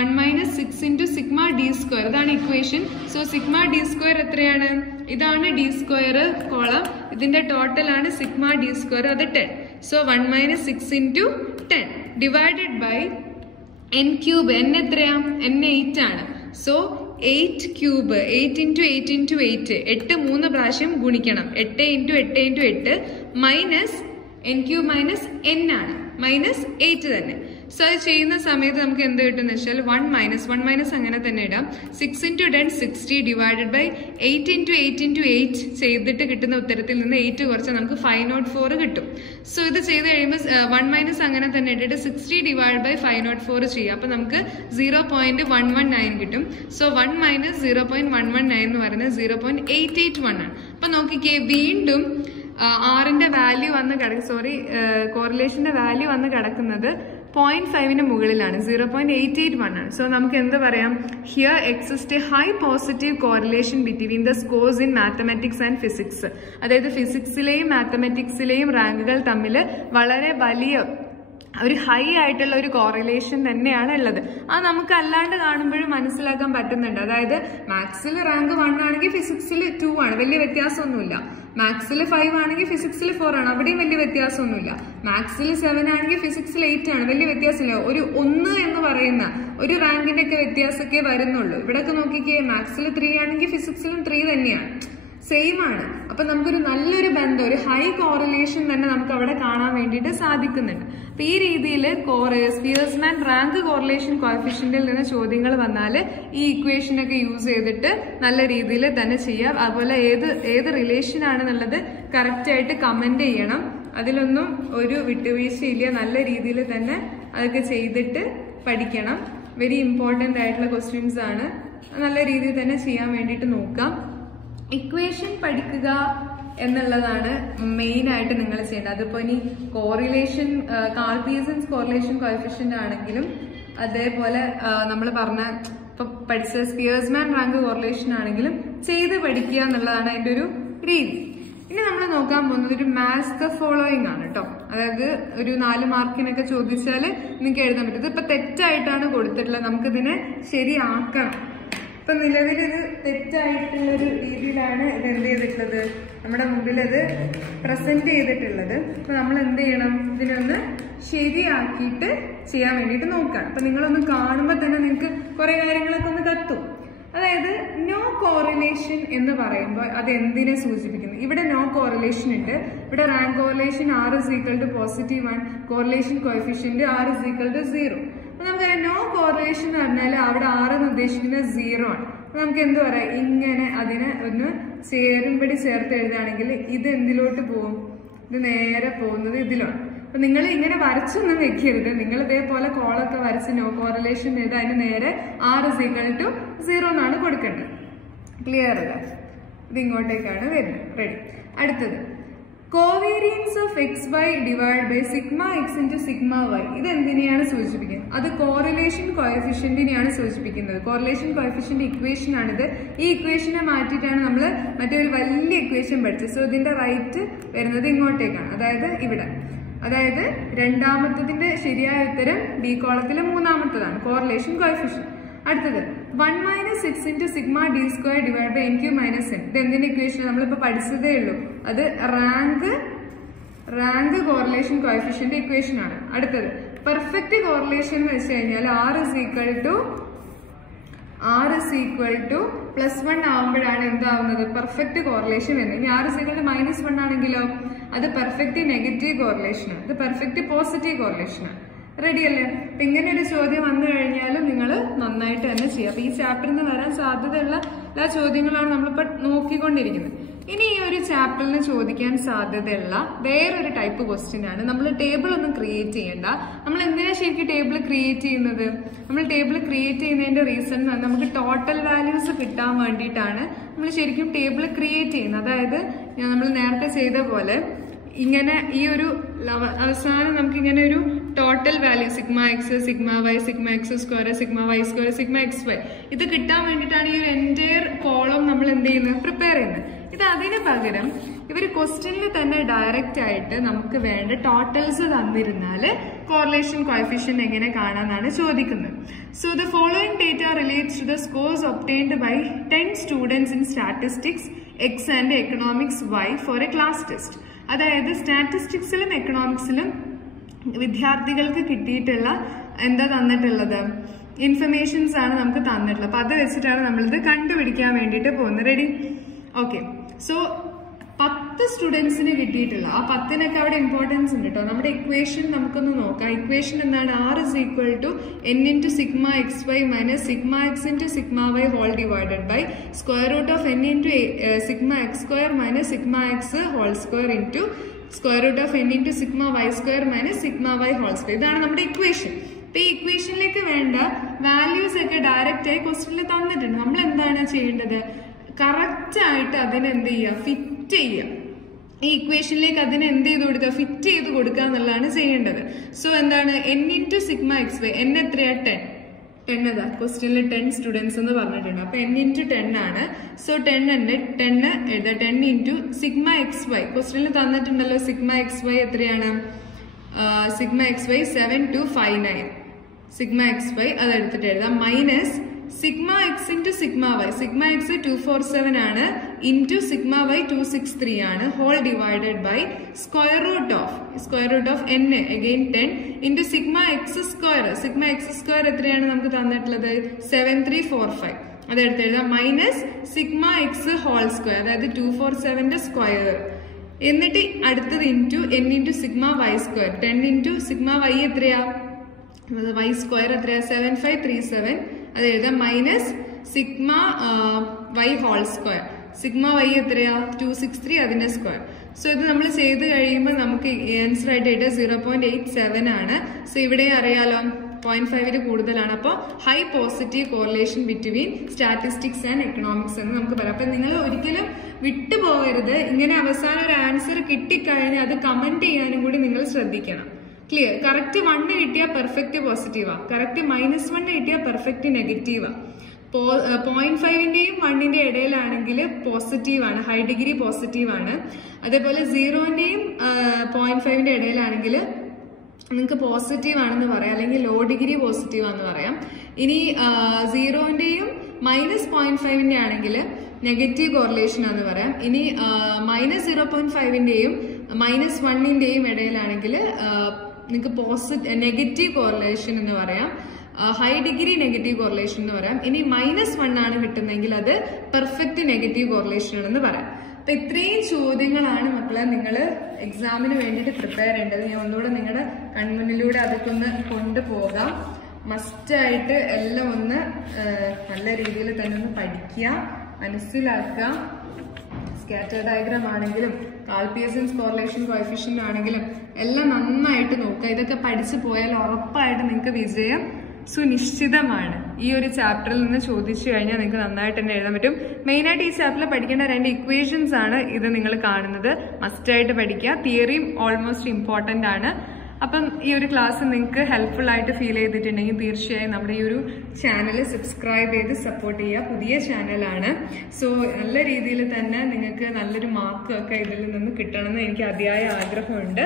1 - 6 into sigma D square, ഇതാണ് equation. So sigma D square എത്രയാണ്? ഇതാണ് ഡി സ്ക്വയർ കോളം. ഇതിന്റെ ടോട്ടൽ ആണ് സിഗ്മ ഡി സ്ക്വയർ, അത് 10. So 1 - 6 into 10 divided by n cube. n എത്രയാ? n 8 ആണ്. So 8 cube, 8 × 8 × 8, 8 3 പ്രാവശ്യം ഗുണിക്കണം. 8 × 8 × 8 minus n cube minus n ആണ്, -8 തന്നെ. സോ അത് ചെയ്യുന്ന സമയത്ത് നമുക്ക് എന്ത് കിട്ടുന്ന വെച്ചാൽ 1 - അങ്ങനെ തന്നെ ഇടാം. 6 × 10 60 ഡിവൈഡഡ് ബൈ 8 × 8 × 8 ചെയ്തിട്ട് കിട്ടുന്ന ഉത്തരത്തിൽ നിന്ന് 8 കുറച്ച് നമുക്ക് 504 കിട്ടും. സോ ഇത് ചെയ്ത് കഴിയുമ്പോൾ 1 - അങ്ങനെ തന്നെ ഇട്ടിട്ട് 60 ഡിവൈഡ് ബൈ 504 ചെയ്യാം. അപ്പൊ നമുക്ക് 0.119 കിട്ടും. സോ 1 - 0.119 എന്ന് പറയുന്നത് 0.881 ആണ്. അപ്പൊ നോക്കിക്കേ, വീണ്ടും ആറിന്റെ വാല്യൂ വന്ന് കോറിലേഷന്റെ വാല്യൂ വന്ന് കിടക്കുന്നത് 0.5 മുകളിലാണ്, 0.881 ആണ്. സോ നമുക്ക് എന്ത് പറയാം? Here exist A high positive correlation between the scores in mathematics and physics. അതായത് ഫിസിക്സിലെയും മാത്തമാറ്റിക്സിലെയും റാങ്കുകൾ തമ്മിൽ വളരെ വലിയ ഒരു ഹൈ ആയിട്ടുള്ള ഒരു കോറിലേഷൻ തന്നെയാണ് ഉള്ളത്. അത് നമുക്ക് അല്ലാണ്ട് കാണുമ്പോഴും മനസ്സിലാക്കാൻ പറ്റുന്നുണ്ട്. അതായത് മാത്സിൽ റാങ്ക് 1 ആണെങ്കിൽ ഫിസിക്സിൽ 2 ആണ്, വലിയ വ്യത്യാസമൊന്നുമില്ല. മാത്സിൽ 5 ആണെങ്കിൽ ഫിസിക്സിൽ 4 ആണ്, അവിടെയും വലിയ വ്യത്യാസമൊന്നുമില്ല. മാത്സിൽ 7 ആണെങ്കിൽ ഫിസിക്സിൽ 8 ആണ്, വലിയ വ്യത്യാസമില്ല. ഒരു 1 എന്ന് പറയുന്ന ഒരു റാങ്കിന്റെ ഒക്കെ വ്യത്യാസമൊക്കെ വരുന്നുള്ളൂ. ഇവിടെയൊക്കെ നോക്കിക്കേ, മാത്സിൽ 3 ആണെങ്കിൽ ഫിസിക്സിലും 3 തന്നെയാണ്. സെയിം ആണ്. അപ്പൊ നമുക്കൊരു നല്ലൊരു ബന്ധം, ഒരു ഹൈ കോറിലേഷൻ തന്നെ നമുക്ക് അവിടെ കാണാൻ വേണ്ടിയിട്ട് സാധിക്കുന്നുണ്ട്. അപ്പൊ ഈ രീതിയിൽ സ്പിയർസ്മാൻ റാങ്ക് കോറിലേഷൻ കോഎഫിഷ്യന്റിൽ നിന്ന് ചോദ്യങ്ങൾ വന്നാൽ ഈ ഇക്വേഷൻ ഒക്കെ യൂസ് ചെയ്തിട്ട് നല്ല രീതിയിൽ തന്നെ ചെയ്യാം. അതുപോലെ ഏത് റിലേഷൻ ആണെന്നുള്ളത് കറക്റ്റ് ആയിട്ട് കമന്റ് ചെയ്യണം. അതിലൊന്നും ഒരു വിട്ടുവീഴ്ചയില്ല. നല്ല രീതിയിൽ തന്നെ അതൊക്കെ ചെയ്തിട്ട് പഠിക്കണം. വെരി ഇമ്പോർട്ടന്റ് ആയിട്ടുള്ള ക്വസ്റ്റ്യൻസ് ആണ്. നല്ല രീതിയിൽ തന്നെ ചെയ്യാൻ വേണ്ടിയിട്ട് നോക്കാം. ഇക്വേഷൻ പഠിക്കുക എന്നുള്ളതാണ് മെയിൻ ആയിട്ട് നിങ്ങൾ ചെയ്യേണ്ടത്. അതിപ്പോ ഇനി correlation, Karl Pearson's correlation coefficient ആണെങ്കിലും അതേപോലെ നമ്മൾ പറഞ്ഞ ഇപ്പൊ പഠിച്ച സ്പിയർസ്മാൻ റാങ്ക് കോറിലേഷൻ ആണെങ്കിലും ചെയ്ത് പഠിക്കുക എന്നുള്ളതാണ് അതിന്റെ ഒരു രീതി. ഇനി നമ്മൾ നോക്കാൻ പോകുന്നത് ഒരു മാച്ച് ദ ഫോളോയിങ് ആണ് കേട്ടോ. അതായത് ഒരു 4 മാർക്കിനൊക്കെ ചോദിച്ചാല് നിങ്ങൾക്ക് എഴുതാൻ പറ്റും. ഇതിപ്പോ തെറ്റായിട്ടാണ് കൊടുത്തിട്ടുള്ളത്, നമുക്കിതിനെ ശരിയാക്കണം. ഇപ്പൊ നിലവിലിത് തെറ്റായിട്ടുള്ളൊരു രീതിയിലാണ് ഇത് എന്ത് ചെയ്തിട്ടുള്ളത്, നമ്മുടെ മുമ്പിൽ ഇത് പ്രസന്റ് ചെയ്തിട്ടുള്ളത്. അപ്പൊ നമ്മൾ എന്ത് ചെയ്യണം, ഇതിനൊന്ന് ശരിയാക്കിയിട്ട് ചെയ്യാൻ വേണ്ടിയിട്ട് നോക്കാം. അപ്പൊ നിങ്ങളൊന്ന് കാണുമ്പോൾ തന്നെ നിങ്ങൾക്ക് കുറെ കാര്യങ്ങളൊക്കെ ഒന്ന് കത്തും. അതായത് നോ കോറിലേഷൻ എന്ന് പറയുമ്പോൾ അത് എന്തിനെ സൂചിപ്പിക്കുന്നു? ഇവിടെ നോ കോറിലേഷൻ ഉണ്ട്. ഇവിടെ rank correlation R=+1, correlation coefficient R=0. അപ്പൊ നമുക്കറിയാം നോ കോറിലേഷൻ എന്ന് പറഞ്ഞാൽ അവിടെ R എന്ന് ഉദ്ദേശിക്കുന്നത് 0 ആണ്. അപ്പൊ നമുക്ക് എന്ത് പറയാം, ഇങ്ങനെ അതിനെ ഒന്ന് ചേരുംപടി ചേർത്ത് എഴുതുകയാണെങ്കിൽ ഇത് എന്തിലോട്ട് പോകും, ഇത് നേരെ പോകുന്നത് ഇതിലാണ്. അപ്പൊ നിങ്ങൾ ഇങ്ങനെ വരച്ചൊന്നും വെക്കരുത്. നിങ്ങൾ ഇതേപോലെ കോളൊക്കെ വരച്ച് നോ കോറിലേഷൻ ചെയ്ത് അതിന് നേരെ R=0 എന്നാണ് കൊടുക്കേണ്ടത്. ക്ലിയർ അല്ല? ഇത് ഇങ്ങോട്ടേക്കാണ് വരുന്നത്. റെഡി. അടുത്തത് covariance of XY divide by σx into σy. ഇത് എന്തിനെയാണ് സൂചിപ്പിക്കുന്നത്? അത് കോറിലേഷൻ കോഎഫിഷ്യന്റിനെയാണ് സൂചിപ്പിക്കുന്നത്. കോറിലേഷൻ കോഎഫിഷ്യന്റ് ഇക്വേഷൻ ആണിത്. ഈ ഇക്വേഷനെ മാറ്റിയിട്ടാണ് നമ്മൾ മറ്റൊരു വലിയ ഇക്വേഷൻ പഠിച്ചത്. സോ ഇതിന്റെ റൈറ്റ് വരുന്നത് ഇങ്ങോട്ടേക്കാണ്, അതായത് ഇവിടെ. അതായത് രണ്ടാമത്തതിന്റെ ശരിയായ ഉത്തരം ബി കോളത്തിലെ മൂന്നാമത്തതാണ് കോറിലേഷൻ കോഎഫിഷ്യന്റ്. അടുത്തത് 1 - 6 into σd² divide by nq - n. ഇത് എന്തിന്റെ ഇക്വേഷൻ? നമ്മളിപ്പോ പഠിച്ചതേ ഉള്ളൂ. അത് റാങ്ക് കോറിലേഷൻ കോഎഫിഷ്യന്റ് ഇക്വേഷൻ ആണ്. അടുത്തത് പെർഫെക്റ്റ് കോറിലേഷൻ എന്ന് വെച്ച് കഴിഞ്ഞാൽ R=+1 ആവുമ്പോഴാണ് എന്താവുന്നത്, പെർഫെക്റ്റ് കോറിലേഷൻ വരുന്നത്. ഇനി R=-1 ആണെങ്കിലോ അത് പെർഫെക്റ്റ് നെഗറ്റീവ് കോറിലേഷൻ ആണ്. ഇത് പെർഫെക്റ്റ് പോസിറ്റീവ് കോറിലേഷൻ ആണ്. റെഡി അല്ലേ? അപ്പൊ ഇങ്ങനെ ഒരു ചോദ്യം വന്നു കഴിഞ്ഞാലും നിങ്ങൾ നന്നായിട്ട് തന്നെ ചെയ്യാം. അപ്പൊ ഈ ചാപ്റ്ററിൽ നിന്ന് വരാൻ സാധ്യതയുള്ള എല്ലാ ചോദ്യങ്ങളാണ് നമ്മളിപ്പോ നോക്കിക്കൊണ്ടിരിക്കുന്നത്. ഇനി ഈ ഒരു ചാപ്റ്ററിൽ നിന്ന് ചോദിക്കാൻ സാധ്യതയുള്ള വേറൊരു ടൈപ്പ് ക്വസ്റ്റ്യൻ ആണ്. നമ്മൾ ടേബിൾ ഒന്നും ക്രിയേറ്റ് ചെയ്യണ്ട. നമ്മൾ എന്തിനാ ശരിക്കും ടേബിൾ ക്രിയേറ്റ് ചെയ്യുന്നത്? നമ്മൾ ടേബിൾ ക്രിയേറ്റ് ചെയ്യുന്നതിന്റെ റീസൺ നമുക്ക് ടോട്ടൽ വാല്യൂസ് കിട്ടാൻ വേണ്ടിയിട്ടാണ് നമ്മൾ ശരിക്കും ടേബിൾ ക്രിയേറ്റ് ചെയ്യുന്നത്. അതായത് നമ്മൾ നേരത്തെ ചെയ്ത പോലെ ഇങ്ങനെ ഈ ഒരു അവസാനം നമുക്ക് ഇങ്ങനെ ഒരു total value σx, σy, σx², σy², σxy ഇത് കിട്ടാൻ വേണ്ടിയിട്ടാണ് ഈ ഒരു എൻറ്റയർ കോളം നമ്മൾ എന്ത് ചെയ്യുന്നത്, പ്രിപ്പയർ ചെയ്യുന്നത്. ഇത് അതിന് പകരം ഇവർ ക്വസ്റ്റ്യനിൽ തന്നെ ഡയറക്റ്റ് ആയിട്ട് നമുക്ക് വേണ്ട ടോട്ടൽസ് തന്നിരുന്നാല് കോറിലേഷൻ കോഎഫിഷ്യന്റ് എങ്ങനെ കാണാനാണ് ചോദിക്കുന്നത്. So the following data relates to the scores obtained by 10 students in statistics X and economics Y for a class test. അതായത് സ്റ്റാറ്റിസ്റ്റിക്സിലും എക്കണോമിക്സിലും വിദ്യാർത്ഥികൾക്ക് കിട്ടിയിട്ടുള്ള എന്താ തന്നിട്ടുള്ളത്, ഇൻഫർമേഷൻസ് ആണ് നമുക്ക് തന്നിട്ടുള്ളത്. അപ്പൊ അത് വെച്ചിട്ടാണ് നമ്മളിത് കണ്ടുപിടിക്കാൻ വേണ്ടിയിട്ട് പോകുന്നത്. റെഡി? ഓക്കെ. സോ 10 സ്റ്റുഡൻസിന് കിട്ടിയിട്ടുള്ള ആ 10നൊക്കെ അവിടെ ഇമ്പോർട്ടൻസ് ഉണ്ട് കേട്ടോ. നമ്മുടെ ഇക്വേഷൻ നമുക്കൊന്ന് നോക്കാം. ഇക്വേഷൻ എന്താണ്? R=n into σxy minus σx into σy whole divided by square root of n into σx² minus σx whole square into square root of n into σy² minus σy whole square. ഇതാണ് നമ്മുടെ equation. അപ്പൊ ഈ ഇക്വേഷനിലേക്ക് വേണ്ട values ഒക്കെ direct ആയി ക്വസ്റ്റ്യനിൽ തന്നിട്ടുണ്ട്. നമ്മൾ എന്താണ് ചെയ്യേണ്ടത്? കറക്റ്റ് ആയിട്ട് അതിനെ എന്ത് ചെയ്യുക, ഫിറ്റ് ചെയ്യുക. ഈ ഇക്വേഷനിലേക്ക് അതിനെ എന്ത് ചെയ്ത് കൊടുക്കുക, ഫിറ്റ് ചെയ്ത് കൊടുക്കുക എന്നുള്ളതാണ് ചെയ്യേണ്ടത്. സോ എന്താണ് n into σxy, n എത്രയാ? 10 അതാ ക്വസ്റ്റ്യനിൽ 10 സ്റ്റുഡൻസ് എന്ന് പറഞ്ഞിട്ടുണ്ട്. അപ്പൊ n into 10 ആണ്. സോ 10 എഴുതാം. 10 into σxy ക്വസ്റ്റ്യനിൽ തന്നിട്ടുണ്ടല്ലോ. σxy എത്രയാണ്? σxy 7259. σxy അതെടുത്തിട്ട് എഴുതാം. Minus σx into σy. σx 247 ആണ്, into σy 263 ആണ്, whole divided by square root of n again 10 into σx². σx² എത്രയാണ് നമുക്ക് തന്നിട്ടുള്ളത്? 7345. അതെടുത്ത് എഴുതാം. Minus sigma x whole square, അതായത് 247 സ്ക്വയർ. എന്നിട്ട് അടുത്തത് into n into sigma y square. 10 into sigma y എത്രയാ, വൈ സ്ക്വയർ എത്രയാ, 7537. അത് എഴുതാം. Minus sigma y whole square. Sigma y എത്രയാ, 263, അതിന്റെ സ്ക്വയർ. സോ ഇത് നമ്മൾ ചെയ്ത് കഴിയുമ്പോൾ നമുക്ക് ആൻസർ ആയിട്ട് ഇട്ട് 0.87 ആണ്. സോ ഇവിടെ അറിയാലോ 0.5 കൂടുതലാണ്. അപ്പോൾ high positive correlation between statistics and economics എന്ന് നമുക്ക് പറയാം. അപ്പൊ നിങ്ങൾ ഒരിക്കലും വിട്ടുപോകരുത്. ഇങ്ങനെ അവസാനം ഒരു ആൻസർ കിട്ടിക്കഴിഞ്ഞാൽ അത് കമന്റ് ചെയ്യാനും കൂടി നിങ്ങൾ ശ്രദ്ധിക്കണം. ക്ലിയർ? കറക്റ്റ് 1 കിട്ടിയാൽ പെർഫെക്റ്റ് പോസിറ്റീവാ, കറക്റ്റ് -1 കിട്ടിയാൽ പെർഫെക്റ്റ് നെഗറ്റീവാ. 0.5ന്റെയും 1ന്റെ ഇടയിലാണെങ്കിൽ പോസിറ്റീവ് ആണ്, ഹൈ ഡിഗ്രി പോസിറ്റീവ് ആണ്. അതേപോലെ 0ന്റെയും 0.5ന്റെ ഇടയിലാണെങ്കിൽ നിങ്ങൾക്ക് പോസിറ്റീവ് ആണെന്ന് പറയാം, അല്ലെങ്കിൽ ലോ ഡിഗ്രി പോസിറ്റീവ് ആണെന്ന് പറയാം. ഇനി 0ന്റെയും -0.5ന്റെ ആണെങ്കിൽ നെഗറ്റീവ് കോറിലേഷൻ ആണെന്ന് പറയാം. ഇനി -0.5ന്റെയും -1ന്റെയും ഇടയിലാണെങ്കിൽ നിങ്ങൾക്ക് നെഗറ്റീവ് കോറിലേഷൻ എന്ന് പറയാം, ഹൈ ഡിഗ്രി നെഗറ്റീവ് കോറിലേഷൻ എന്ന് പറയാം. ഇനി -1 ആണ് കിട്ടുന്നതെങ്കിൽ അത് പെർഫെക്റ്റ് നെഗറ്റീവ് കോറിലേഷൻ ആണെന്ന് പറയാം. അപ്പൊ ഇത്രയും ചോദ്യങ്ങളാണ് മക്കളെ നിങ്ങൾ എക്സാമിന് വേണ്ടിയിട്ട് പ്രിപ്പയർ ചെയ്യേണ്ടത്. ഞാൻ ഒന്നുകൂടെ നിങ്ങളുടെ കൺമുന്നിലൂടെ അതൊക്കെ ഒന്ന് കൊണ്ടുപോകാം. മസ്റ്റായിട്ട് എല്ലാം ഒന്ന് നല്ല രീതിയിൽ തന്നെ ഒന്ന് പഠിക്കുക, മനസ്സിലാക്കുക. സ്കാറ്റർ ഡയഗ്രാം ആണെങ്കിലും കാൽപിയസൻസ് കോറിലേഷൻ കോഎഫിഷ്യന്റ് ആണെങ്കിലും എല്ലാം നന്നായിട്ട് നോക്കുക. ഇതൊക്കെ പഠിച്ചു പോയാൽ ഉറപ്പായിട്ട് നിങ്ങൾക്ക് വിജയം സുനിശ്ചിതമാണ്. ഈ ഒരു ചാപ്റ്ററിൽ നിന്ന് ചോദിച്ചു കഴിഞ്ഞാൽ നിങ്ങൾക്ക് നന്നായിട്ട് തന്നെ എഴുതാൻ പറ്റും. മെയിനായിട്ട് ഈ ചാപ്റ്ററിൽ പഠിക്കേണ്ട 2 ഇക്വേഷൻസ് ആണ് ഇത് നിങ്ങൾ കാണുന്നത്. മസ്റ്റായിട്ട് പഠിക്കുക. തിയറിയും ഓൾമോസ്റ്റ് ഇമ്പോർട്ടന്റ് ആണ്. അപ്പം ഈ ഒരു ക്ലാസ് നിങ്ങൾക്ക് ഹെൽപ്ഫുൾ ആയിട്ട് ഫീൽ ചെയ്തിട്ടുണ്ടെങ്കിൽ തീർച്ചയായും നമ്മുടെ ഈ ഒരു ചാനൽ സബ്സ്ക്രൈബ് ചെയ്ത് സപ്പോർട്ട് ചെയ്യുക. പുതിയ ചാനലാണ്. സോ നല്ല രീതിയിൽ തന്നെ നിങ്ങൾക്ക് നല്ലൊരു മാർക്ക് ഒക്കെ ഇതിൽ നിന്ന് കിട്ടണമെന്ന് എനിക്ക് അതിയായ ആഗ്രഹമുണ്ട്.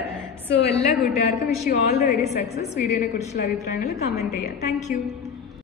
സോ എല്ലാ കൂട്ടുകാർക്കും wish you all the very success. വീഡിയോനെ കുറിച്ചുള്ള അഭിപ്രായങ്ങൾ കമന്റ് ചെയ്യുക. Thank U.